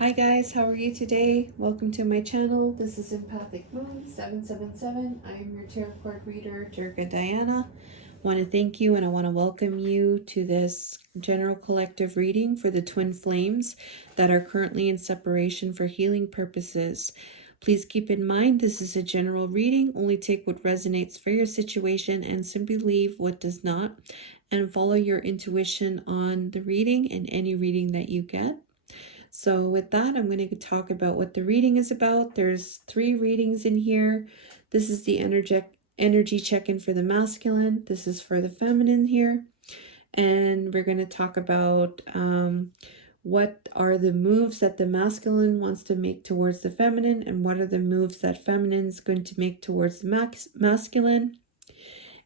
Hi guys, how are you today? Welcome to my channel. This is Empathic Moon 777. I am your tarot card reader, Durga Diana. I want to thank you and I want to welcome you to this general collective reading for the twin flames that are currently in separation for healing purposes. Please keep in mind this is a general reading. Only take what resonates for your situation and simply leave what does not, and follow your intuition on the reading and any reading that you get. So with that, I'm going to talk about what the reading is about. There's 3 readings in here. This is the energy check-in for the masculine. This is for the feminine here. And we're going to talk about what are the moves that the masculine wants to make towards the feminine, and what are the moves that feminine is going to make towards the masculine.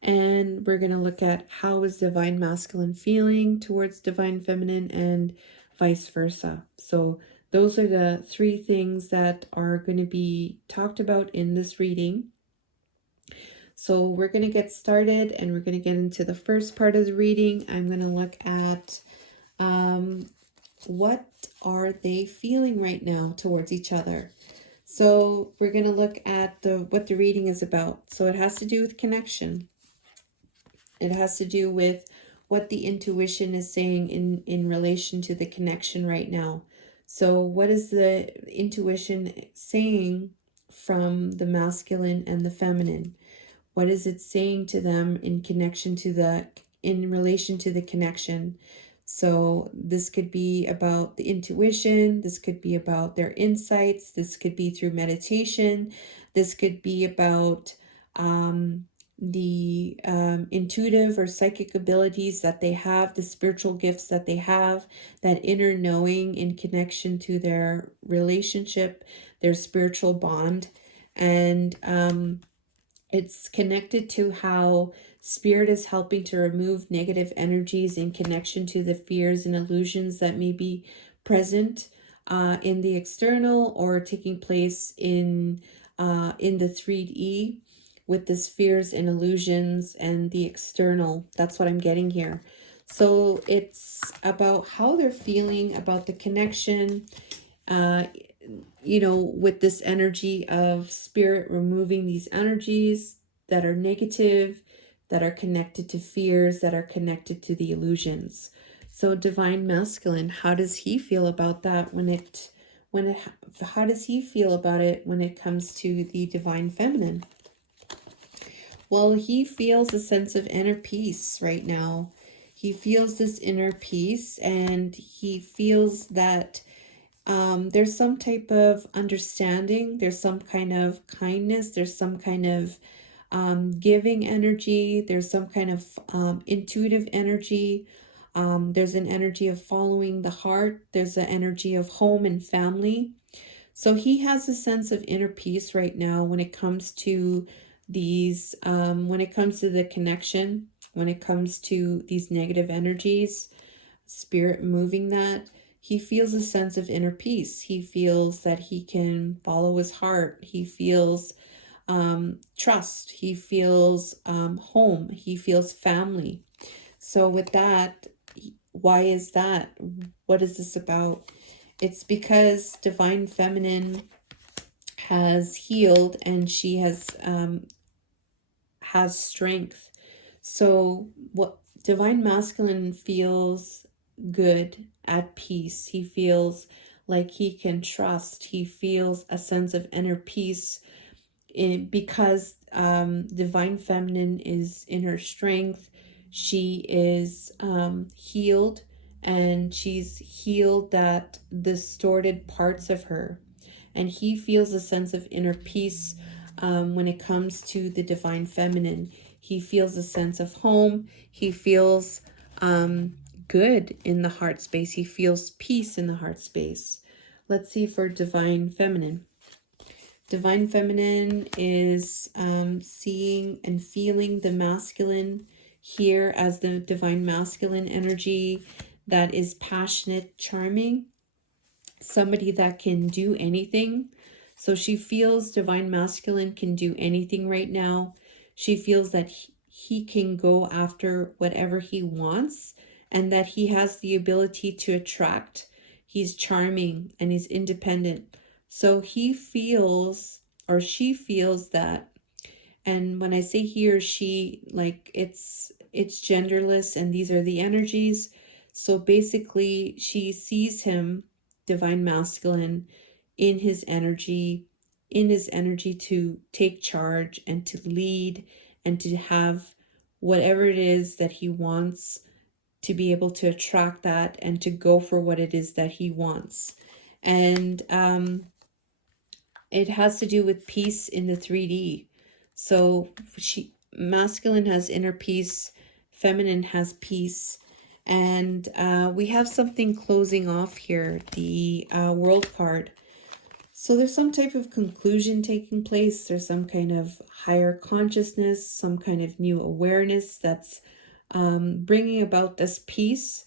And we're going to look at how is divine masculine feeling towards divine feminine and vice versa. So those are the 3 things that are going to be talked about in this reading. So we're going to get started and we're going to get into the first part of the reading. I'm going to look at what are they feeling right now towards each other. So we're going to look at what the reading is about. So it has to do with connection. It has to do with what the intuition is saying in relation to the connection right now. So what is the intuition saying from the masculine and the feminine? What is it saying to them in relation to the connection? So this could be about the intuition. This could be about their insights. This could be through meditation. This could be about the intuitive or psychic abilities that they have, the spiritual gifts that they have, that inner knowing in connection to their relationship, their spiritual bond. And it's connected to how spirit is helping to remove negative energies in connection to the fears and illusions that may be present in the external or taking place in the 3D with the spheres and illusions and the external. That's what I'm getting here. So it's about how they're feeling about the connection, with this energy of spirit removing these energies that are negative, that are connected to fears, that are connected to the illusions. So divine masculine, how does he feel about that how does he feel about it when it comes to the divine feminine? Well, he feels a sense of inner peace right now. He feels this inner peace and he feels that there's some type of understanding, there's some kind of kindness, there's some kind of giving energy, there's some kind of intuitive energy, there's an energy of following the heart, there's an energy of home and family. So he has a sense of inner peace right now when it comes to when it comes to the connection, when it comes to these negative energies, spirit moving that. He feels a sense of inner peace. He feels that he can follow his heart. He feels trust. He feels home. He feels family. So with that, why is that? What is this about? It's because divine feminine has healed and she has strength. So what divine masculine feels good, at peace. He feels like he can trust. He feels a sense of inner peace because divine feminine is in her strength. She is healed, and she's healed that distorted parts of her. And he feels a sense of inner peace when it comes to the divine feminine. He feels a sense of home. He feels good in the heart space. He feels peace in the heart space. Let's see for divine feminine. Divine feminine is seeing and feeling the masculine here as the divine masculine energy that is passionate, charming, somebody that can do anything. So she feels divine masculine can do anything right now. She feels that he can go after whatever he wants and that he has the ability to attract. He's charming and he's independent. So he feels, or she feels that, and when I say he or she, like it's genderless and these are the energies. So basically she sees him, divine masculine, in his energy, to take charge and to lead and to have whatever it is that he wants, to be able to attract that and to go for what it is that he wants. And it has to do with peace in the 3D. So masculine has inner peace, feminine has peace. And we have something closing off here, the world card. So there's some type of conclusion taking place. There's some kind of higher consciousness, some kind of new awareness that's bringing about this peace,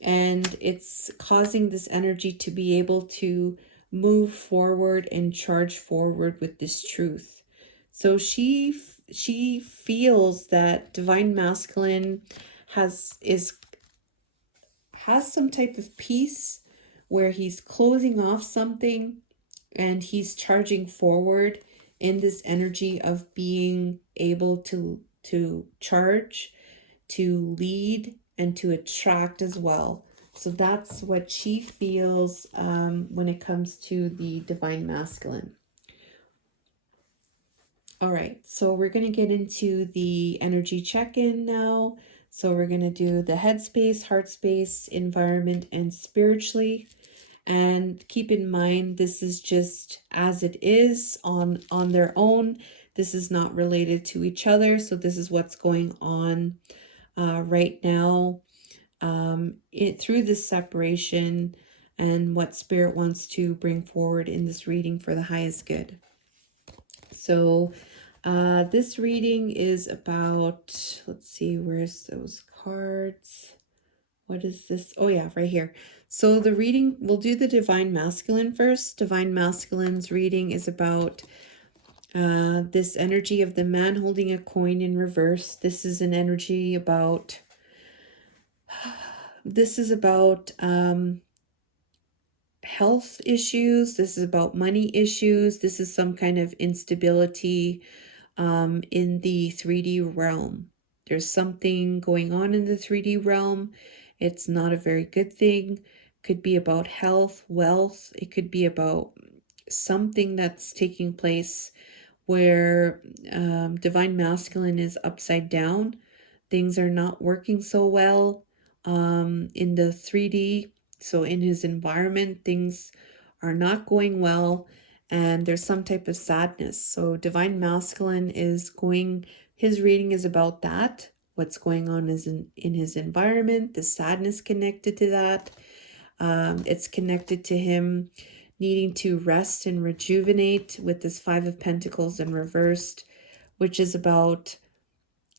and it's causing this energy to be able to move forward and charge forward with this truth. So she feels that divine masculine has some type of peace where he's closing off something and he's charging forward in this energy of being able to charge, to lead, and to attract as well. So that's what she feels when it comes to the divine masculine. All right, so we're going to get into the energy check-in now. So we're going to do the head space, heart space, environment, and spiritually. And keep in mind, this is just as it is on their own. This is not related to each other. So this is what's going on right now through this separation, and what Spirit wants to bring forward in this reading for the highest good. So this reading is about, let's see, where's those cards? What is this? Oh yeah, right here. So the reading, we'll do the divine masculine first. Divine masculine's reading is about this energy of the man holding a coin in reverse. This is an energy about, this is about health issues. This is about money issues. This is some kind of instability in the 3D realm. There's something going on in the 3D realm. It's not a very good thing. Could be about health, wealth. It could be about something that's taking place where divine masculine is upside down. Things are not working so well in the 3D. So in his environment, things are not going well, and there's some type of sadness. So divine masculine is going, his reading is about that. What's going on is in his environment, the sadness connected to that. It's connected to him needing to rest and rejuvenate with this 5 of Pentacles in reversed, which is about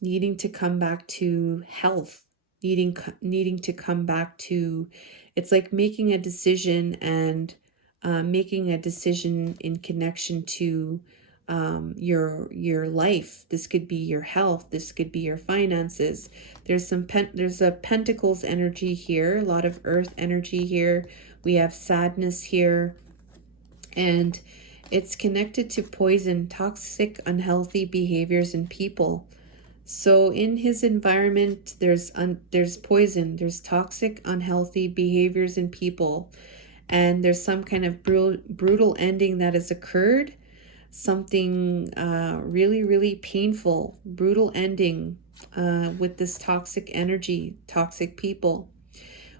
needing to come back to health, needing to come back to, it's like making a decision, and making a decision in connection to your life. This could be your health, this could be your finances. There's a Pentacles energy here, a lot of earth energy here. We have sadness here, and it's connected to poison, toxic, unhealthy behaviors in people. So in his environment, there's poison, there's toxic, unhealthy behaviors in people, and there's some kind of brutal ending that has occurred. Something really, really painful, brutal ending with this toxic energy, toxic people,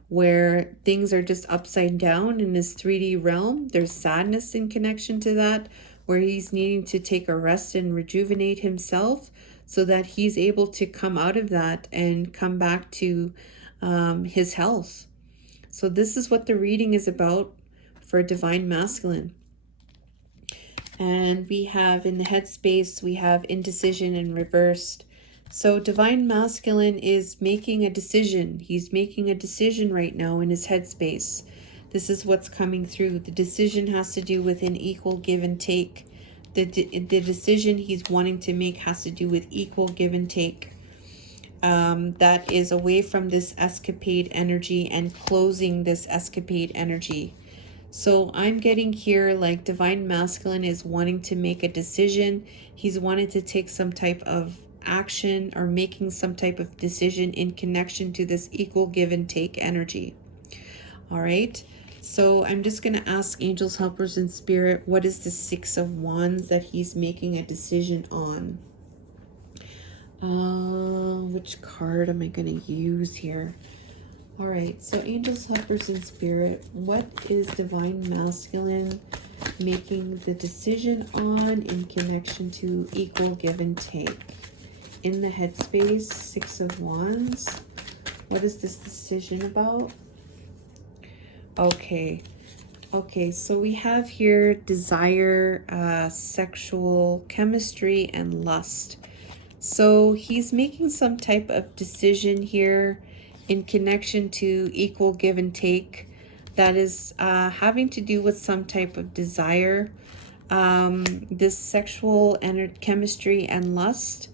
where things are just upside down in this 3D realm. There's sadness in connection to that, where he's needing to take a rest and rejuvenate himself so that he's able to come out of that and come back to his health. So this is what the reading is about for divine masculine. And we have in the headspace, we have indecision and reversed. So divine masculine is making a decision. He's making a decision right now in his headspace. This is what's coming through. The decision has to do with an equal give and take. The decision he's wanting to make has to do with equal give and take. that is away from this escapade energy and closing this escapade energy. So I'm getting here like divine masculine is wanting to make a decision. He's wanting to take some type of action or making some type of decision in connection to this equal give and take energy. All right. So I'm just going to ask angels, helpers, and spirit, what is the Six of Wands that he's making a decision on? Which card am I going to use here? All right, so angels, helpers, and spirit, what is divine masculine making the decision on in connection to equal give and take? In the headspace, Six of Wands, what is this decision about? Okay, so we have here desire, sexual chemistry, and lust. So he's making some type of decision here in connection to equal give and take that is having to do with some type of desire. This sexual chemistry and lust,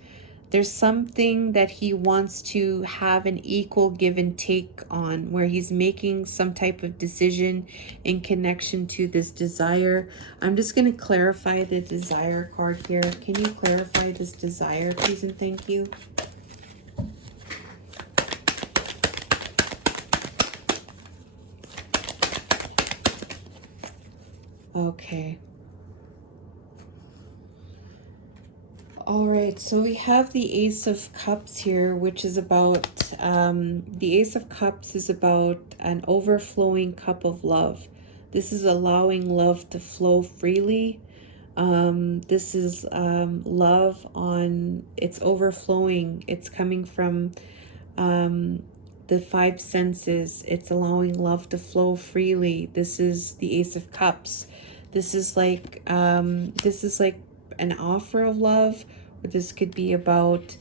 there's something that he wants to have an equal give and take on, where he's making some type of decision in connection to this desire. I'm just going to clarify the desire card here. Can you clarify this desire, please and thank you? Okay. All right, so we have the Ace of Cups here, which is about, the Ace of Cups is about an overflowing cup of love. This is allowing love to flow freely. This is love on, it's overflowing. It's coming from the five senses. It's allowing love to flow freely. This is the Ace of Cups. This is like an offer of love, or this could be about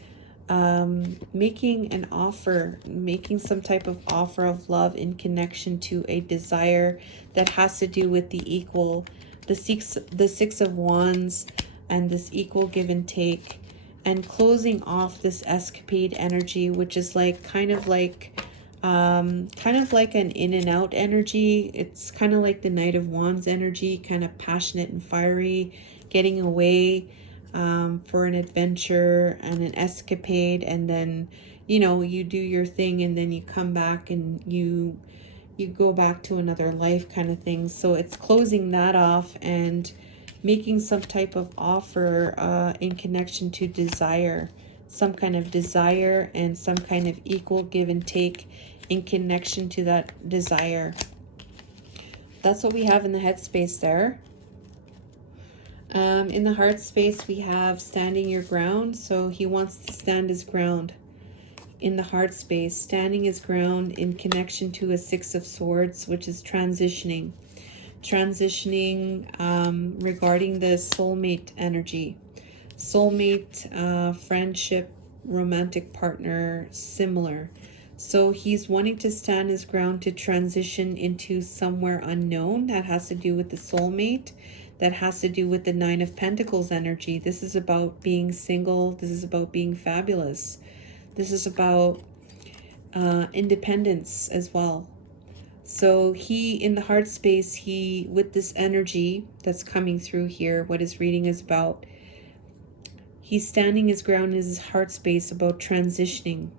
making an offer, making some type of offer of love in connection to a desire that has to do with the six of wands and this equal give and take, and closing off this escapade energy, which is like kind of like an in and out energy. It's kind of like the Knight of Wands energy, kind of passionate and fiery, getting away for an adventure and an escapade, and then you do your thing and then you come back and you go back to another life kind of thing. So it's closing that off and making some type of offer in connection to desire, some kind of desire and some kind of equal give and take in connection to that desire. That's what we have in the headspace there. In the heart space, we have standing your ground. So he wants to stand his ground in the heart space, standing his ground in connection to a Six of Swords, which is transitioning regarding the soulmate energy. Soulmate, friendship, romantic partner, similar. So he's wanting to stand his ground to transition into somewhere unknown. That has to do with the soulmate. That has to do with the Nine of Pentacles energy. This is about being single. This is about being fabulous. This is about independence as well. So he, in the heart space, he, with this energy that's coming through here, what his reading is about, he's standing his ground in his heart space about transitioning.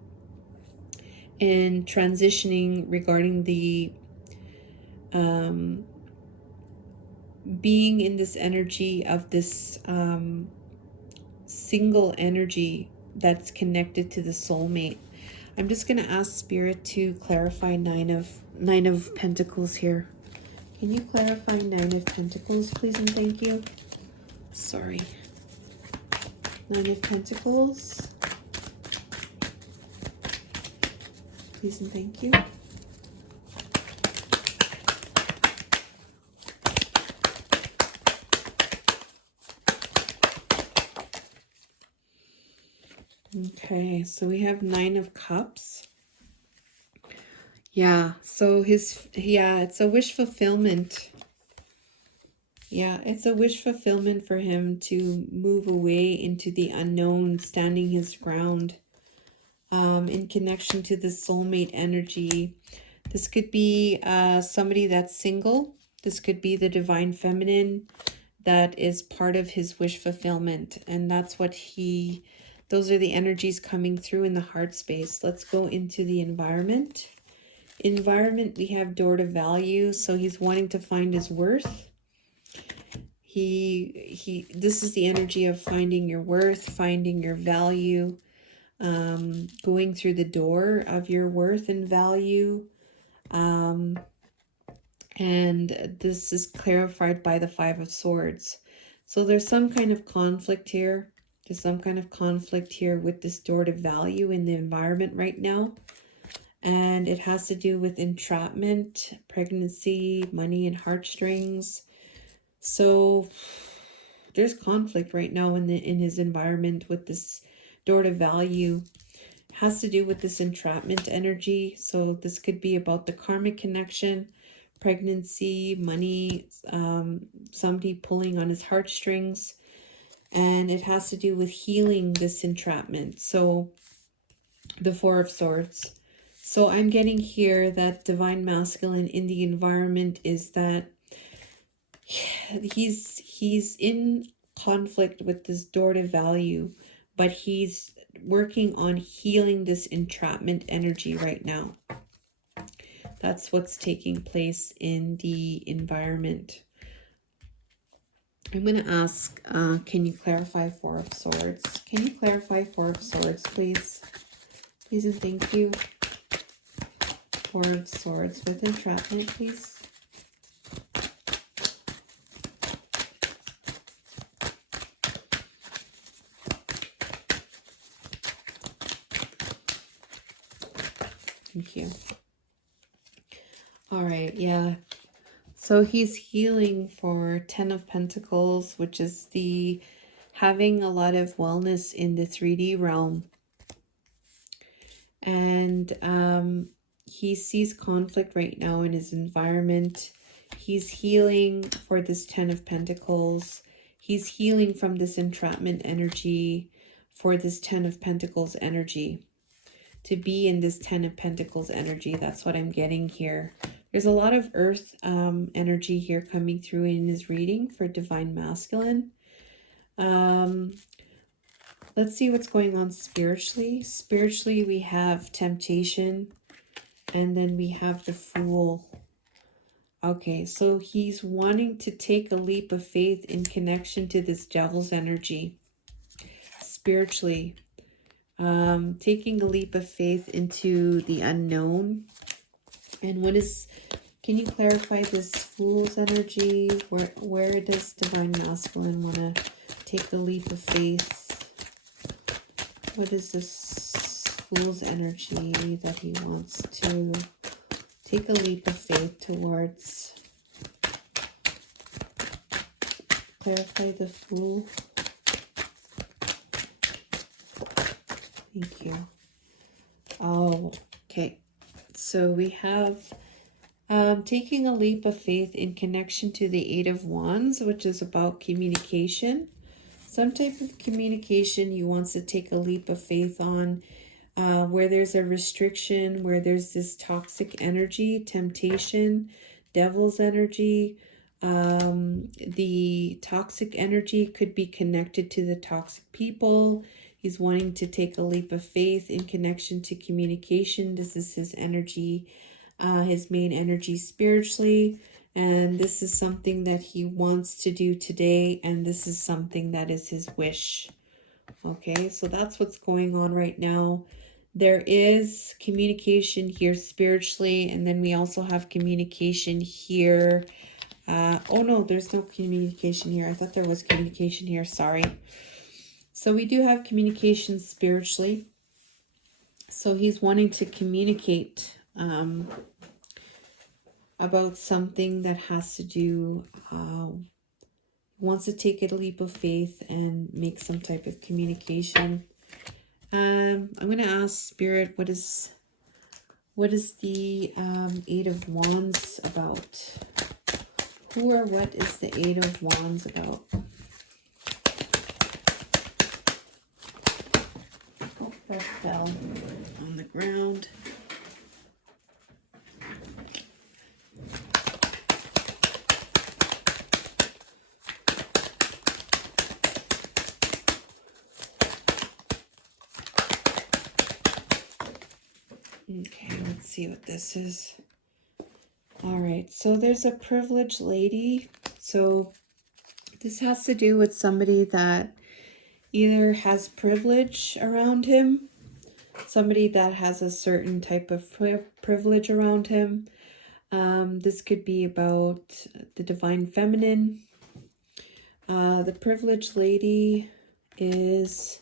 And transitioning regarding the being in this energy of this single energy that's connected to the soulmate. I'm just going to ask Spirit to clarify Nine of Pentacles here. Can you clarify Nine of Pentacles, please and thank you? Sorry. Nine of Pentacles. Please and thank you. Okay, so we have Nine of Cups. Yeah, so it's a wish fulfillment. Yeah, it's a wish fulfillment for him to move away into the unknown, standing his ground. in connection to the soulmate energy. This could be somebody that's single. This could be the divine feminine that is part of his wish fulfillment. And that's what those are the energies coming through in the heart space. Let's go into the environment. Environment, we have door to value. So he's wanting to find his worth. This is the energy of finding your worth, finding your value, going through the door of your worth and value. And this is clarified by the Five of Swords. So there's some kind of conflict here. There's some kind of conflict here with this door to value in the environment right now. And it has to do with entrapment, pregnancy, money, and heartstrings. So there's conflict right now in his environment with this door to value. It has to do with this entrapment energy. So this could be about the karmic connection, pregnancy, money, somebody pulling on his heartstrings. And it has to do with healing this entrapment. So the Four of Swords. So I'm getting here that divine masculine in the environment is that he's in conflict with this door to value, but he's working on healing this entrapment energy right now. That's what's taking place in the environment. I'm going to ask, can you clarify Four of Swords? Can you clarify Four of Swords, please? Please and thank you. Four of Swords with entrapment, please. Thank you. All right, yeah. So he's healing for Ten of Pentacles, which is the having a lot of wellness in the 3D realm. And he sees conflict right now in his environment. He's healing for this Ten of Pentacles. He's healing from this entrapment energy for this Ten of Pentacles energy. To be in this Ten of Pentacles energy, that's what I'm getting here. There's a lot of earth energy here coming through in his reading for divine masculine. Let's see what's going on spiritually. Spiritually, we have temptation, and then we have the Fool. Okay, so he's wanting to take a leap of faith in connection to this Devil's energy. Spiritually, taking a leap of faith into the unknown. And what is, can you clarify this Fool's energy? Where does divine masculine want to take a leap of faith? What is this Fool's energy that he wants to take a leap of faith towards? Clarify the Fool. Thank you. Oh, okay. So we have taking a leap of faith in connection to the Eight of Wands, which is about communication. Some type of communication you want to take a leap of faith on, where there's a restriction, where there's this toxic energy, temptation, Devil's energy. The toxic energy could be connected to the toxic people. He's wanting to take a leap of faith in connection to communication. This is his energy, his main energy spiritually. And this is something that he wants to do today. And this is something that is his wish. Okay, so that's what's going on right now. There is communication here spiritually. And then we also have communication here. Oh no, there's no communication here. I thought there was communication here. Sorry. So we do have communication spiritually. So he's wanting to communicate about something that has to do, wants to take a leap of faith and make some type of communication. I'm going to ask Spirit, what is the Eight of Wands about? Who or what is the Eight of Wands about? Oh, that fell. Okay, let's see what this is. All right, so there's a privileged lady. So this has to do with somebody that either has privilege around him, somebody that has a certain type of privilege around him. This could be about the divine feminine. The privileged lady is,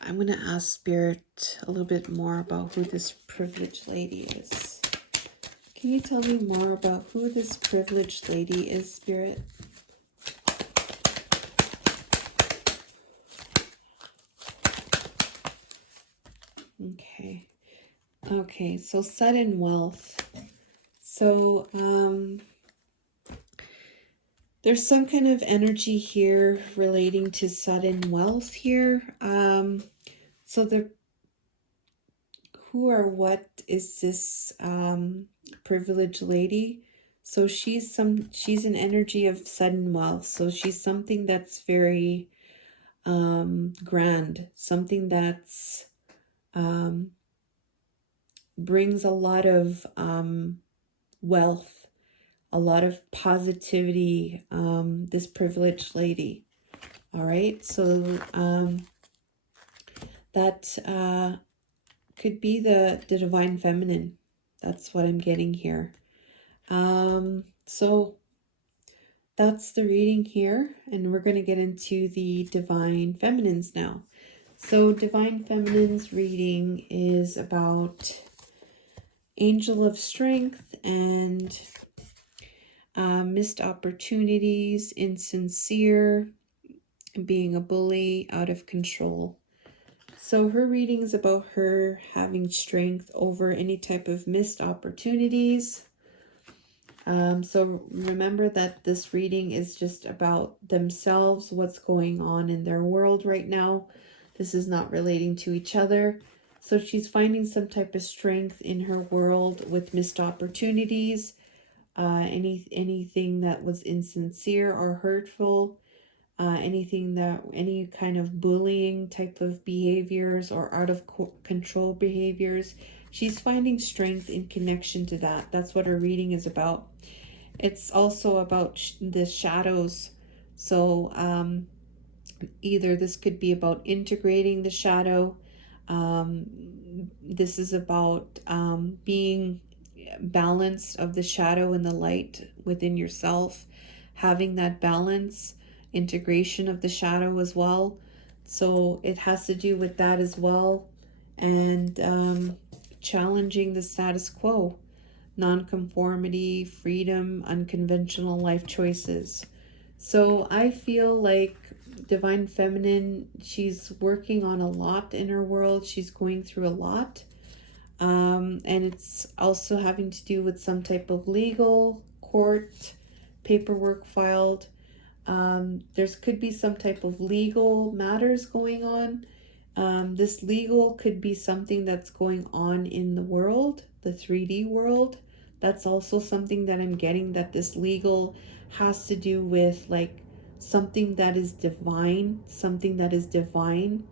I'm going to ask Spirit a little bit more about who this privileged lady is. Can you tell me more about who this privileged lady is, Spirit? Okay. Okay, so sudden wealth. So, there's some kind of energy here relating to sudden wealth here. So the who or what is this privileged lady? So she's an energy of sudden wealth. So she's something that's very grand, something that's brings a lot of wealth, a lot of positivity, this privileged lady. All right, so that could be the divine feminine. That's what I'm getting here. So that's the reading here, and we're going to get into the divine feminines now. So divine feminine's reading is about angel of strength and missed opportunities, insincere, being a bully, out of control. So her reading is about her having strength over any type of missed opportunities. So remember that this reading is just about themselves, what's going on in their world right now. This is not relating to each other. So she's finding some type of strength in her world with missed opportunities, anything that was insincere or hurtful, any kind of bullying type of behaviors or out of control behaviors. She's finding strength in connection to that. That's what her reading is about. It's also about the shadows. So either this could be about integrating the shadow. This is about being balanced of the shadow and the light within yourself, having that balance, integration of the shadow as well. So it has to do with that as well, and challenging the status quo, nonconformity, freedom, unconventional life choices. So I feel like divine feminine, she's working on a lot in her world. She's going through a lot. And it's also having to do with some type of legal court paperwork filed. There's could be some type of legal matters going on. This legal could be something that's going on in the world, the 3D world. That's also something that I'm getting, that this legal has to do with like something that is divine, something that is divine.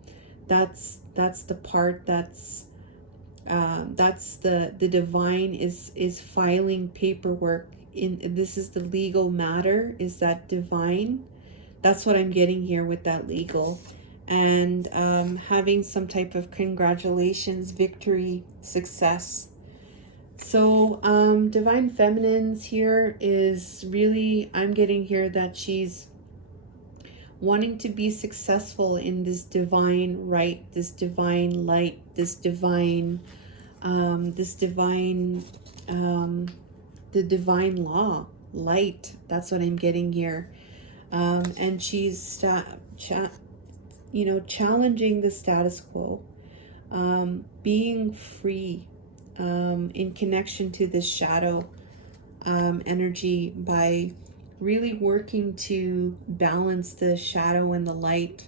That's the part that's the divine is filing paperwork in. This is the legal matter, is that divine. That's what I'm getting here with that legal, and having some type of congratulations, victory, success. So divine feminines here is really, I'm getting here that she's wanting to be successful in this divine right, this divine light, this divine, the divine law, light. That's what I'm getting here. And she's, challenging the status quo, being free, in connection to this shadow energy, by really working to balance the shadow and the light.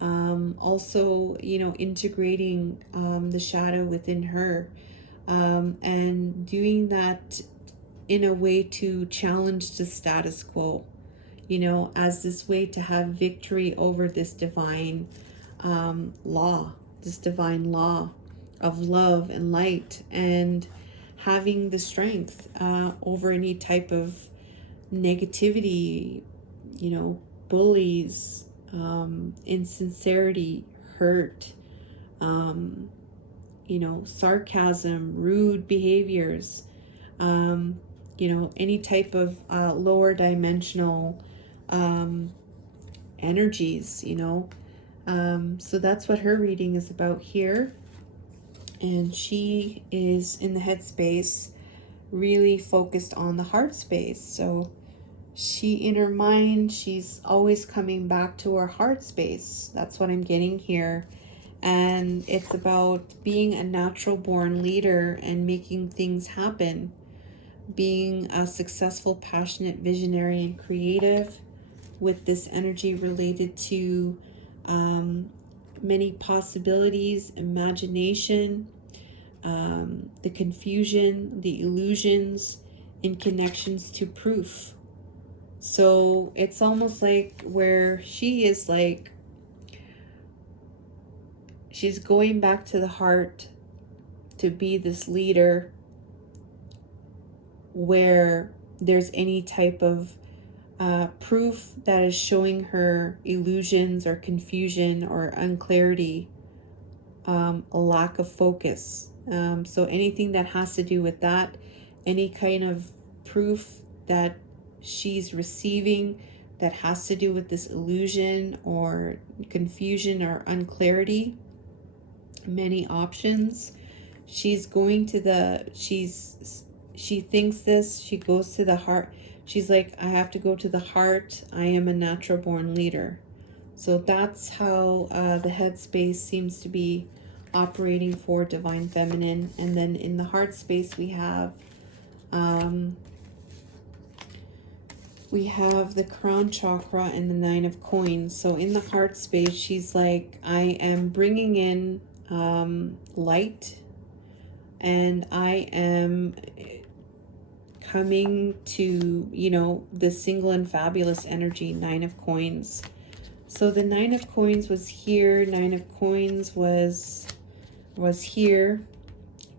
Also, integrating the shadow within her, and doing that in a way to challenge the status quo, as this way to have victory over this divine law, this divine law of love and light, and having the strength over any type of negativity, bullies, insincerity, hurt, um, sarcasm, rude behaviors, any type of lower dimensional energies, so that's what her reading is about here. And she is in the headspace, really focused on the heart space. So in her mind, she's always coming back to her heart space. That's what I'm getting here. And it's about being a natural born leader and making things happen, being a successful, passionate, visionary, and creative, with this energy related to many possibilities, imagination, the confusion, the illusions, in connections to proof. So it's almost like where she is, like she's going back to the heart to be this leader, where there's any type of proof that is showing her illusions or confusion or unclarity, a lack of focus. So anything that has to do with that, any kind of proof that she's receiving that has to do with this illusion or confusion or unclarity, many options. She's going to she thinks this, she goes to the heart. She's like, I have to go to the heart. I am a natural born leader. So that's how the headspace seems to be operating for Divine Feminine. And then in the heart space, we have the crown chakra and the 9 of coins. So in the heart space, she's like, I am bringing in light, and I am coming to, the single and fabulous energy, 9 of coins. So the 9 of coins was here. 9 of coins was here,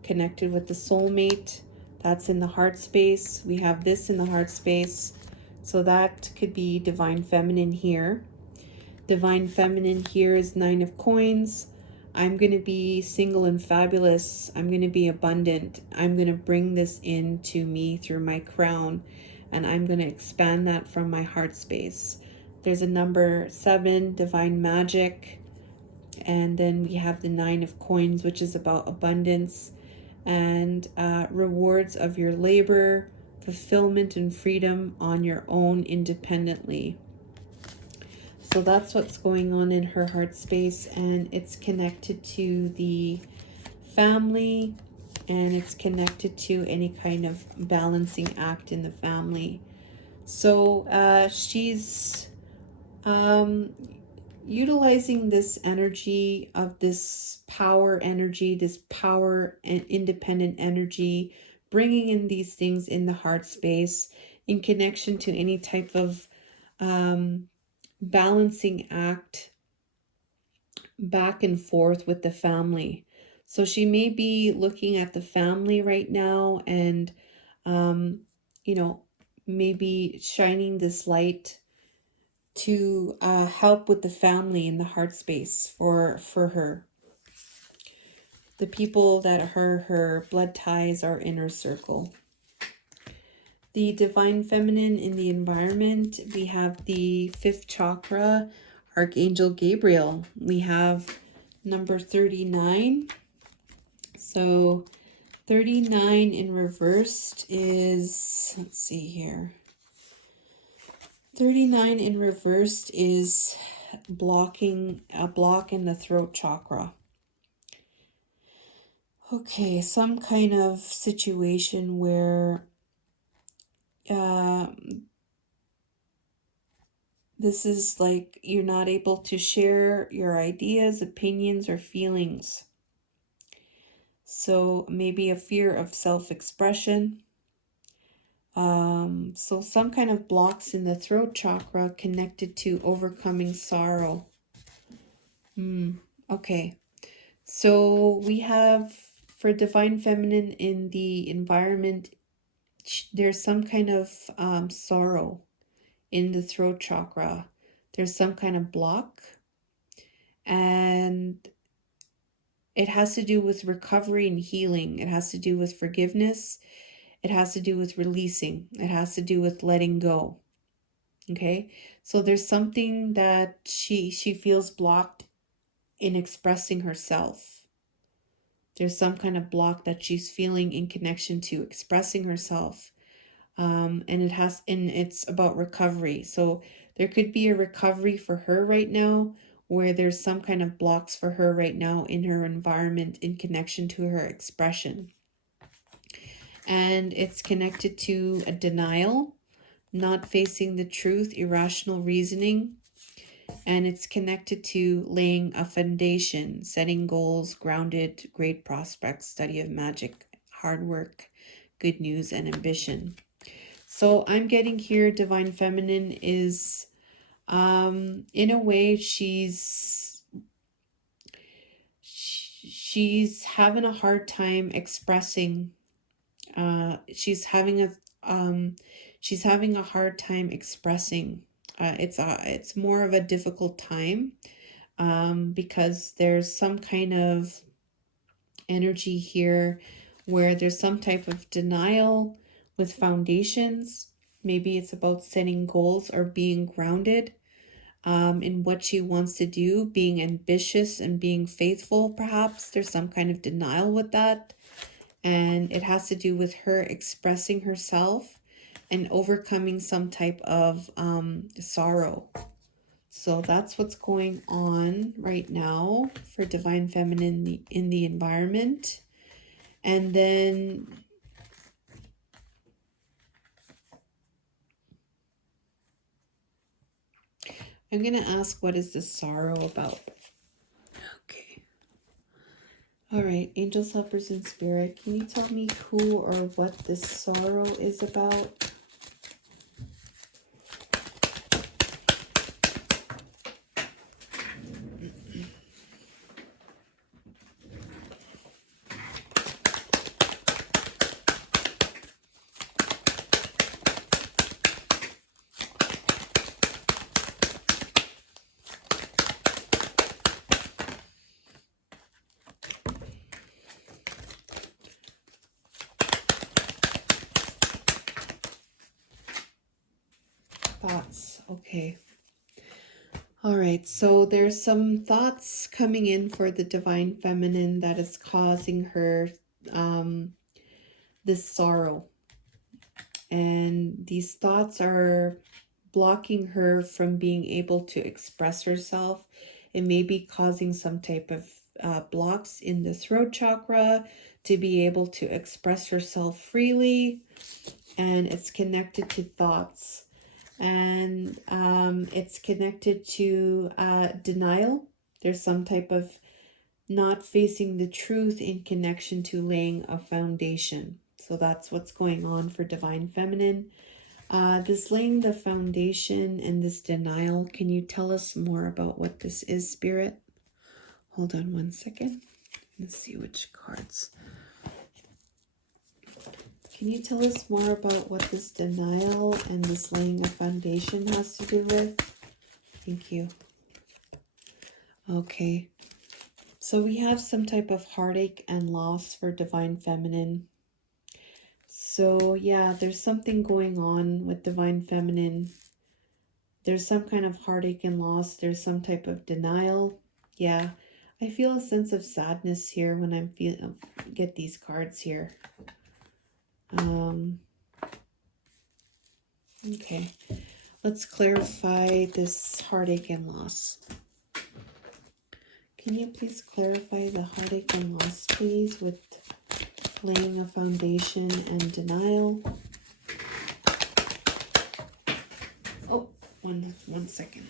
connected with the soulmate. That's in the heart space. We have this in the heart space. So that could be Divine Feminine here. Divine Feminine here is 9 of coins. I'm going to be single and fabulous. I'm going to be abundant. I'm going to bring this into me through my crown, and I'm going to expand that from my heart space. There's a number 7, divine magic. And then we have the 9 of coins, which is about abundance and rewards of your labor, fulfillment and freedom on your own independently. So that's what's going on in her heart space, and it's connected to the family, and it's connected to any kind of balancing act in the family. So she's utilizing this energy of this power energy, this power and independent energy, bringing in these things in the heart space in connection to any type of balancing act back and forth with the family. So she may be looking at the family right now and, maybe shining this light to help with the family in the heart space for her. The people that are her blood ties, are inner circle. The Divine Feminine in the environment, we have the 5th chakra, Archangel Gabriel. We have number 39. So 39 in reversed is, let's see here. 39 in reversed is blocking a block in the throat chakra. Okay, some kind of situation where this is like you're not able to share your ideas, opinions, or feelings. So maybe a fear of self-expression. So some kind of blocks in the throat chakra connected to overcoming sorrow. Okay. So we have for divine feminine in the environment, there's some kind of sorrow in the throat chakra. There's some kind of block, and it has to do with recovery and healing. It has to do with forgiveness. It has to do with releasing. It has to do with letting go. Okay? So there's something that she feels blocked in expressing herself. There's some kind of block that she's feeling in connection to expressing herself. And it's about recovery. So there could be a recovery for her right now, where there's some kind of blocks for her right now in her environment in connection to her expression. And it's connected to a denial, not facing the truth, irrational reasoning. And it's connected to laying a foundation, setting goals, grounded, great prospects, study of magic, hard work, good news, and ambition. So I'm getting here divine feminine is in a way she's having a hard time expressing she's having a hard time expressing. It's more of a difficult time because there's some kind of energy here where there's some type of denial with foundations. Maybe it's about setting goals or being grounded in what she wants to do, being ambitious and being faithful. Perhaps there's some kind of denial with that. And it has to do with her expressing herself and overcoming some type of sorrow. So that's what's going on right now for divine feminine in the environment. And then I'm going to ask, what is this sorrow about? Okay. All right, angels, helpers, and spirit, can you tell me who or what this sorrow is about? Thoughts. Okay. All right. So there's some thoughts coming in for the divine feminine that is causing her this sorrow. And these thoughts are blocking her from being able to express herself. It may be causing some type of blocks in the throat chakra to be able to express herself freely. And it's connected to thoughts. And it's connected to denial. There's some type of not facing the truth in connection to laying a foundation. So that's what's going on for divine feminine. This laying the foundation and this denial, can you tell us more about what this is, Spirit? Hold on one second. Let's see which cards. Can you tell us more about what this denial and this laying a foundation has to do with? Thank you. Okay. So we have some type of heartache and loss for divine feminine. So yeah, there's something going on with divine feminine. There's some kind of heartache and loss. There's some type of denial. Yeah, I feel a sense of sadness here when I'm get these cards here. Okay, let's clarify this heartache and loss. Can you please clarify the heartache and loss, please, with laying a foundation and denial? Oh, one second.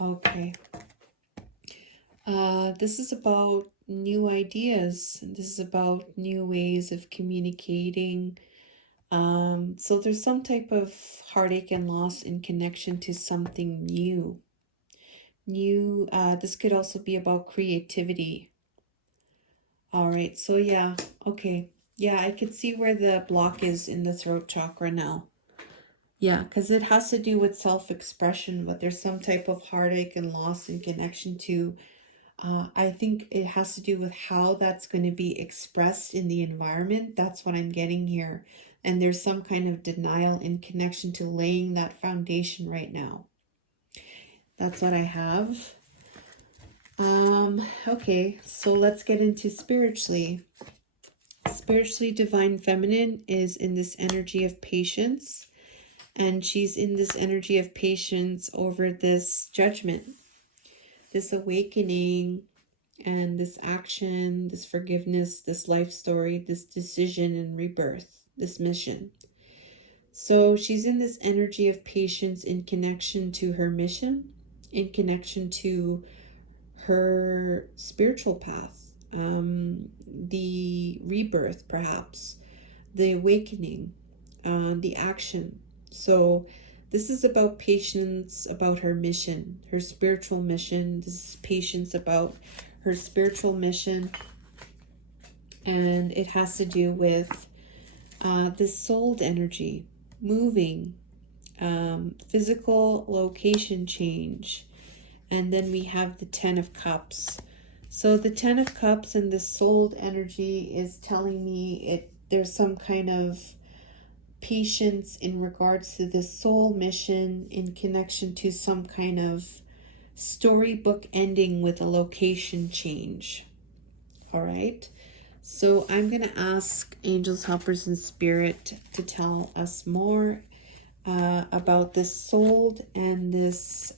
Okay. This is about new ideas. This is about new ways of communicating, So there's some type of heartache and loss in connection to something new. This could also be about creativity. All right, so yeah, okay. Yeah, I could see where the block is in the throat chakra now. Yeah, because it has to do with self-expression, but there's some type of heartache and loss in connection to, I think it has to do with how that's going to be expressed in the environment. That's what I'm getting here. And there's some kind of denial in connection to laying that foundation right now. That's what I have. Okay, so let's get into spiritually. Spiritually, divine feminine is in this energy of patience, and she's in this energy of patience over this judgment, this awakening, and this action, this forgiveness, this life story, this decision and rebirth, this mission. So she's in this energy of patience in connection to her mission, in connection to her spiritual path, the rebirth, perhaps, the awakening, the action. So this is about patience, about her mission, her spiritual mission. This is patience about her spiritual mission. And it has to do with this souled energy, moving, physical location change. And then we have the 10 of Cups. So the 10 of Cups and the souled energy is telling me there's some kind of patience in regards to the soul mission in connection to some kind of storybook ending with a location change. All right. So I'm going to ask angels, helpers, and spirit to tell us more about this souled and this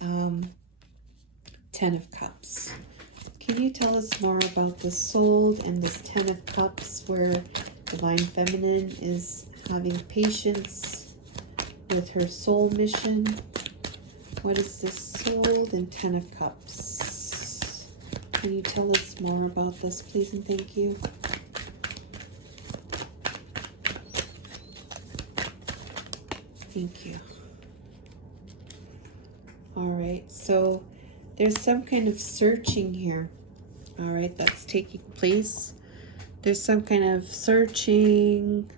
10 of Cups. Can you tell us more about the souled and this 10 of Cups where Divine Feminine is having patience with her soul mission? What is this souled and 10 of Cups? Can you tell us more about this, please, and thank you? Thank you. All right, so there's some kind of searching here. All right, that's taking place. There's some kind of searching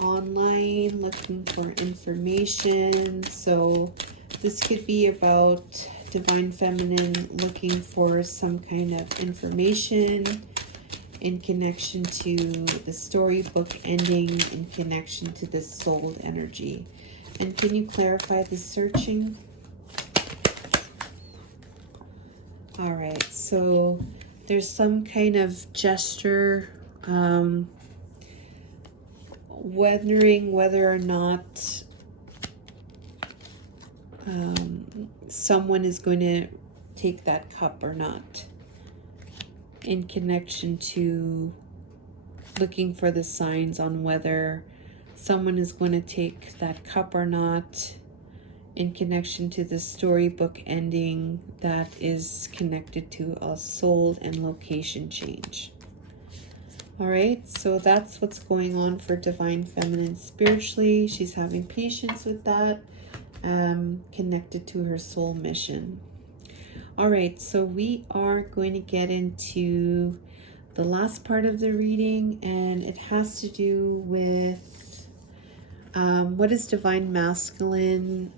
online, looking for information. So this could be about Divine Feminine looking for some kind of information in connection to the storybook ending, in connection to this souled energy. And can you clarify the searching? All right, so there's some kind of gesture, wondering whether or not someone is going to take that cup or not, in connection to looking for the signs on whether someone is going to take that cup or not, in connection to the storybook ending that is connected to a soul and location change. All right, so that's what's going on for Divine Feminine spiritually. She's having patience with that, connected to her soul mission. All right, so we are going to get into the last part of the reading, and it has to do with what is Divine Masculine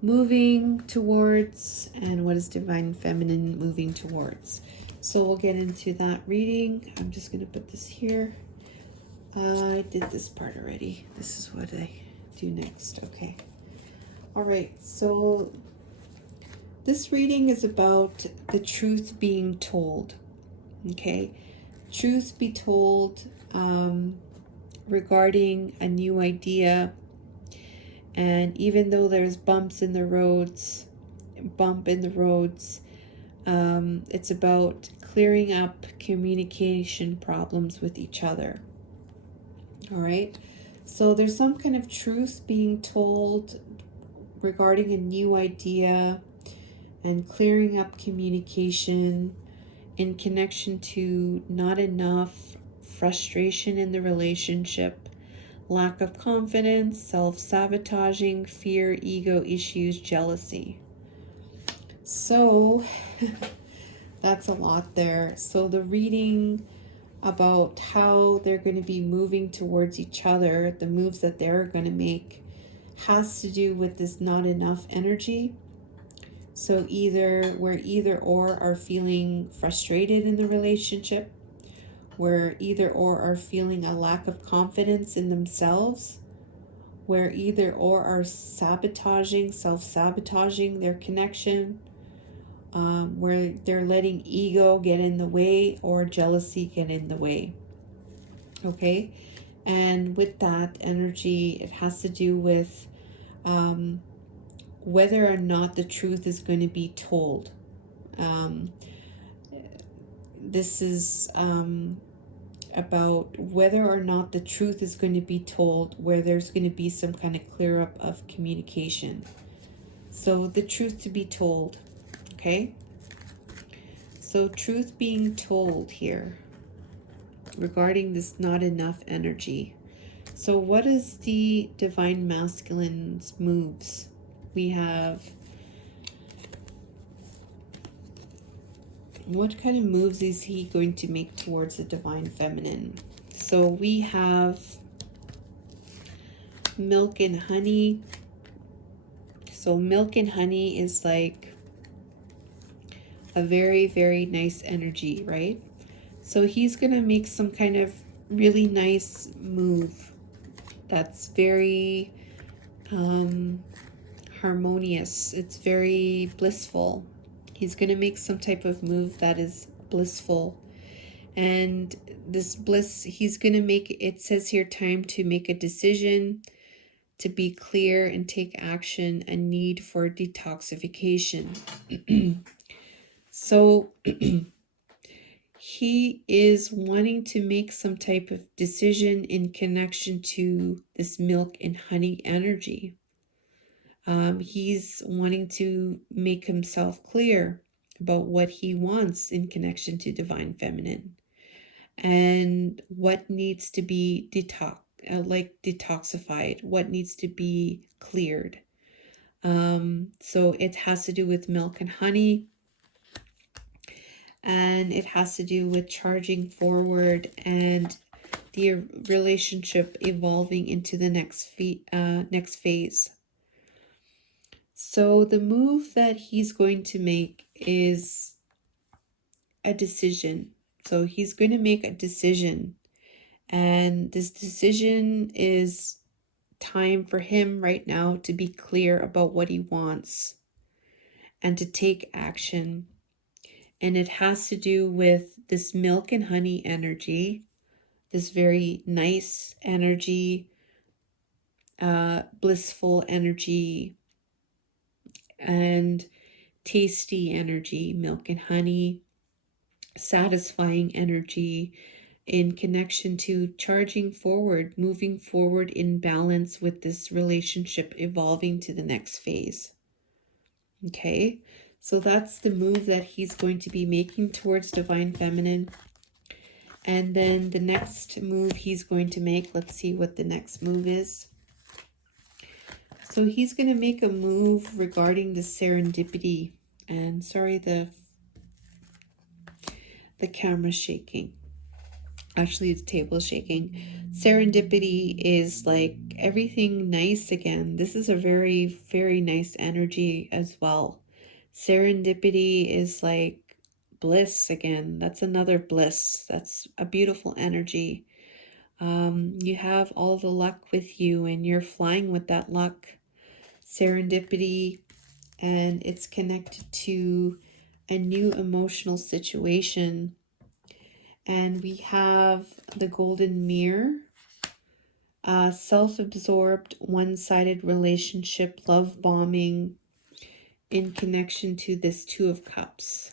moving towards, and what is Divine Feminine moving towards. So we'll get into that reading. I'm just going to put this here. I did this part already. This is what I do next. Okay. All right. So this reading is about the truth being told. Okay. Truth be told regarding a new idea. And even though there's bump in the roads, it's about clearing up communication problems with each other. All right. So there's some kind of truth being told regarding a new idea and clearing up communication in connection to not enough, frustration in the relationship, lack of confidence, self-sabotaging, fear, ego issues, jealousy. So that's a lot there. So the reading about how they're going to be moving towards each other, the moves that they're going to make, has to do with this not enough energy. So either or are feeling frustrated in the relationship, where either or are feeling a lack of confidence in themselves, where either or are self-sabotaging their connection, where they're letting ego get in the way or jealousy get in the way. Okay? And with that energy, it has to do with whether or not the truth is going to be told. This is about whether or not the truth is going to be told, where there's going to be some kind of clear up of communication. So the truth to be told, okay? So truth being told here regarding this not enough energy. So what is the divine masculine's moves? We have, what kind of moves is he going to make towards the divine feminine? So we have milk and honey. So milk and honey is like a very, very nice energy, right? So he's going to make some kind of really nice move that's very harmonious. It's very blissful. He's going to make some type of move that is blissful. And this bliss, he's going to make, it says here, time to make a decision, to be clear and take action, a need for detoxification. So he is wanting to make some type of decision in connection to this milk and honey energy. He's wanting to make himself clear about what he wants in connection to divine feminine and what needs to be detoxified, what needs to be cleared. So it has to do with milk and honey, and it has to do with charging forward and the relationship evolving into the next phase. So the move that he's going to make is a decision. So he's going to make a decision, and this decision is time for him right now to be clear about what he wants and to take action. And it has to do with this milk and honey energy, this very nice energy, blissful energy, and tasty energy, milk and honey, satisfying energy in connection to charging forward, moving forward in balance with this relationship evolving to the next phase. Okay, so that's the move that he's going to be making towards divine feminine. And then the next move he's going to make, let's see what the next move is. So he's going to make a move regarding the serendipity. And sorry, the camera's shaking. Actually, the table is shaking. Serendipity is like everything nice again. This is a very, very nice energy as well. Serendipity is like bliss again. That's another bliss. That's a beautiful energy. You have all the luck with you and you're flying with that luck. Serendipity, and it's connected to a new emotional situation. And we have the golden mirror, self-absorbed, one-sided relationship, love bombing in connection to this Two of Cups.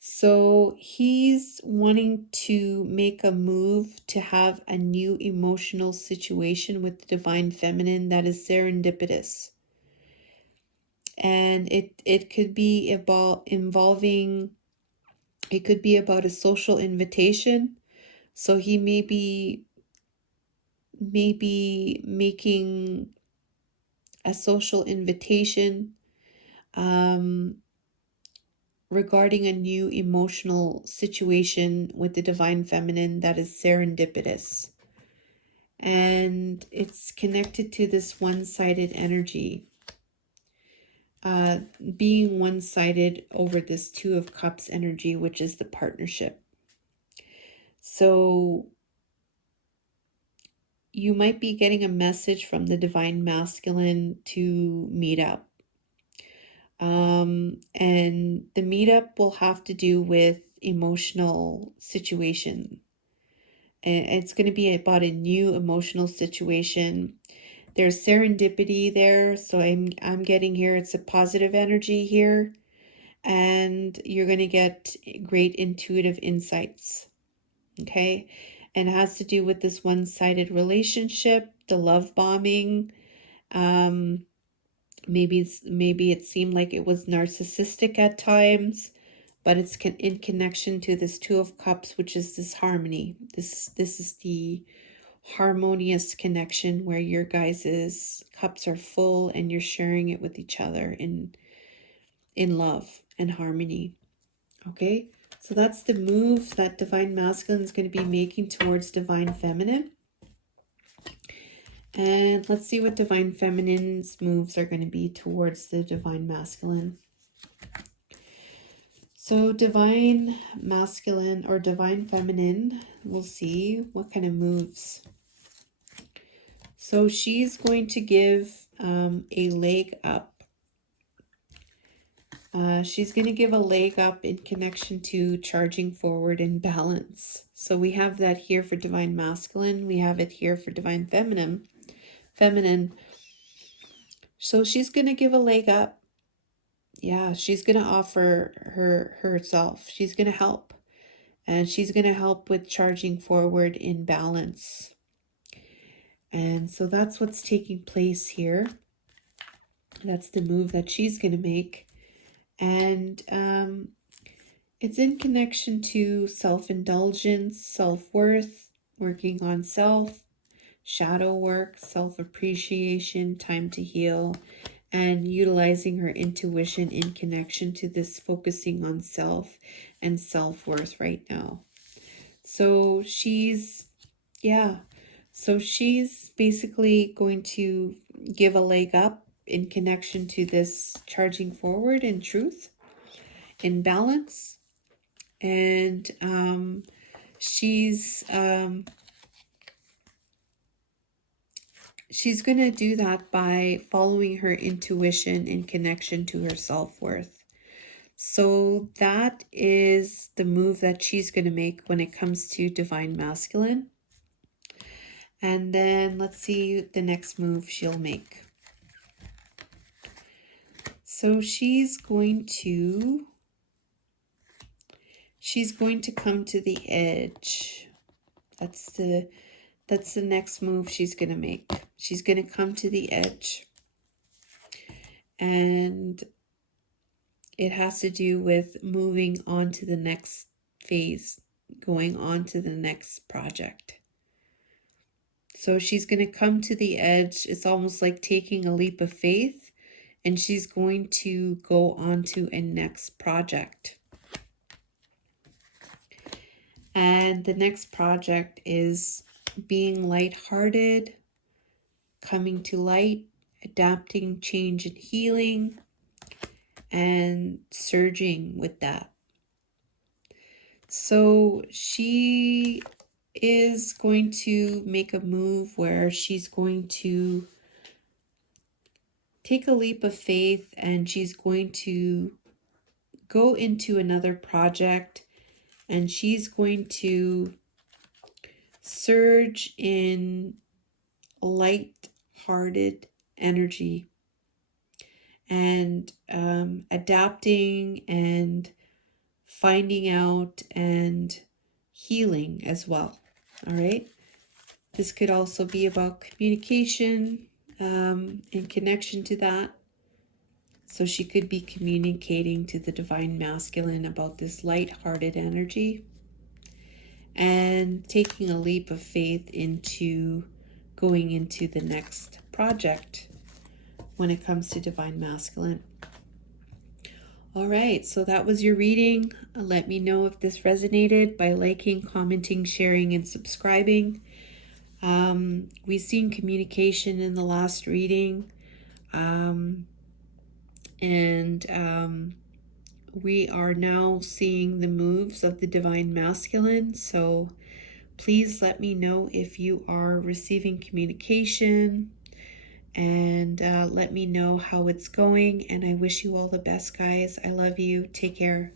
So he's wanting to make a move to have a new emotional situation with the divine feminine that is serendipitous. And it could be about involving It could be about a social invitation. So he may be making a social invitation regarding a new emotional situation with the divine feminine that is serendipitous. And it's connected to this one-sided energy, being one-sided over this Two of Cups energy, which is the partnership. So you might be getting a message from the divine masculine to meet up. And the meetup will have to do with emotional situation. And it's going to be about a new emotional situation. There's serendipity there, so I'm getting here it's a positive energy here, and you're going to get great intuitive insights. Okay? And it has to do with this one-sided relationship, the love bombing. Maybe it seemed like it was narcissistic at times, but it's in connection to this Two of Cups, which is this harmony. This is the harmonious connection where your guys' cups are full and you're sharing it with each other in love and harmony. Okay, so that's the move that divine masculine is going to be making towards divine feminine. And let's see what divine feminine's moves are going to be towards the divine masculine. So divine masculine or divine feminine, we'll see what kind of moves. So she's going to give a leg up. She's going to give a leg up in connection to charging forward and balance. So we have that here for divine masculine. We have it here for divine feminine. So she's going to give a leg up. Yeah, she's going to offer herself. She's going to help. And she's going to help with charging forward in balance. And so that's what's taking place here. That's the move that she's going to make. And it's in connection to self-indulgence, self-worth, working on self, shadow work, self-appreciation, time to heal, and utilizing her intuition in connection to this focusing on self and self-worth right now. So she's basically going to give a leg up in connection to this charging forward in truth, in balance. And she's going to do that by following her intuition in connection to her self-worth. So that is the move that she's going to make when it comes to divine masculine. And then let's see the next move she'll make. So she's going to come to the edge. That's the next move she's going to make. She's going to come to the edge. And it has to do with moving on to the next phase, going on to the next project. So she's going to come to the edge. It's almost like taking a leap of faith, and she's going to go on to a next project. And the next project is being lighthearted, coming to light, adapting, change, and healing, and surging with that. So she is going to make a move where she's going to take a leap of faith, and she's going to go into another project, and she's going to surge in light-hearted energy and adapting and finding out and healing as well. All right. This could also be about communication in connection to that. So she could be communicating to the divine masculine about this light-hearted energy and taking a leap of faith into going into the next project when it comes to divine masculine. All right, so that was your reading. Let me know if this resonated by liking, commenting, sharing, and subscribing. We've seen communication in the last reading, and we are now seeing the moves of the divine masculine. So please let me know if you are receiving communication, and let me know how it's going. And I wish you all the best, guys. I love you. Take care.